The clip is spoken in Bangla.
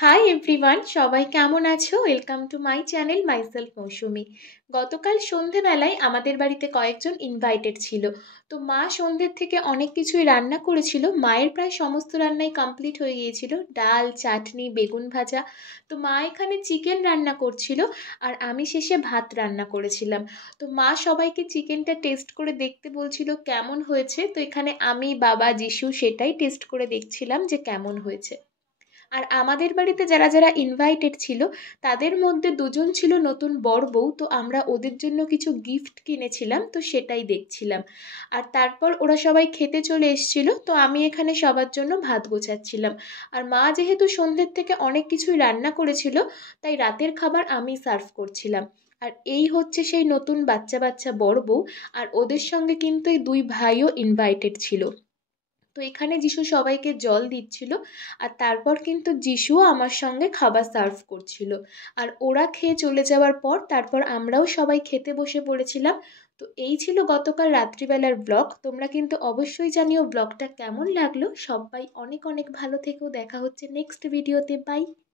হাই এভরিওয়ান, সবাই কেমন আছো? Welcome to my channel myself Mousumi. গতকাল সন্ধেবেলায় আমাদের বাড়িতে কয়েকজন ইনভাইটেড ছিল। তো মা সন্ধ্যের থেকে অনেক কিছুই রান্না করেছিল। মায়ের প্রায় সমস্ত রান্নাই কমপ্লিট হয়ে গিয়েছিল, ডাল, চাটনি, বেগুন ভাজা। তো মা এখানে চিকেন রান্না করছিল আর আমি শেষে ভাত রান্না করেছিলাম। তো মা সবাইকে চিকেনটা টেস্ট করে দেখতে বলছিল কেমন হয়েছে। তো এখানে আমি, বাবা, যিশু সেটাই টেস্ট করে দেখছিলাম যে কেমন হয়েছে। আর আমাদের বাড়িতে যারা যারা ইনভাইটেড ছিল তাদের মধ্যে দুজন ছিল নতুন বর বউ। তো আমরা ওদের জন্য কিছু গিফট কিনেছিলাম, তো সেটাই দেখছিলাম। আর তারপর ওরা সবাই খেতে চলে এসেছিল, তো আমি এখানে সবার জন্য ভাত গোছাচ্ছিলাম। আর মা যেহেতু সন্ধ্যের থেকে অনেক কিছুই রান্না করেছিল, তাই রাতের খাবার আমি সার্ভ করছিলাম। আর এই হচ্ছে সেই নতুন বাচ্চা বাচ্চা বর বউ। আর ওদের সঙ্গে কিন্তু এই দুই ভাইও ইনভাইটেড ছিল। তো এখানে যিশু সবাইকে জল দিচ্ছিল। আর তারপর কিন্তু যিশুও আমার সঙ্গে খাবার সার্ভ করছিল। আর ওরা খেয়ে চলে যাওয়ার পর তারপর আমরাও সবাই খেতে বসে পড়েছিলাম। তো এই ছিল গতকাল রাত্রিবেলার ব্লগ। তোমরা কিন্তু অবশ্যই জানিও ব্লগটা কেমন লাগলো। সবাই অনেক অনেক ভালো থেকো। দেখা হচ্ছে নেক্সট ভিডিওতে। বাই।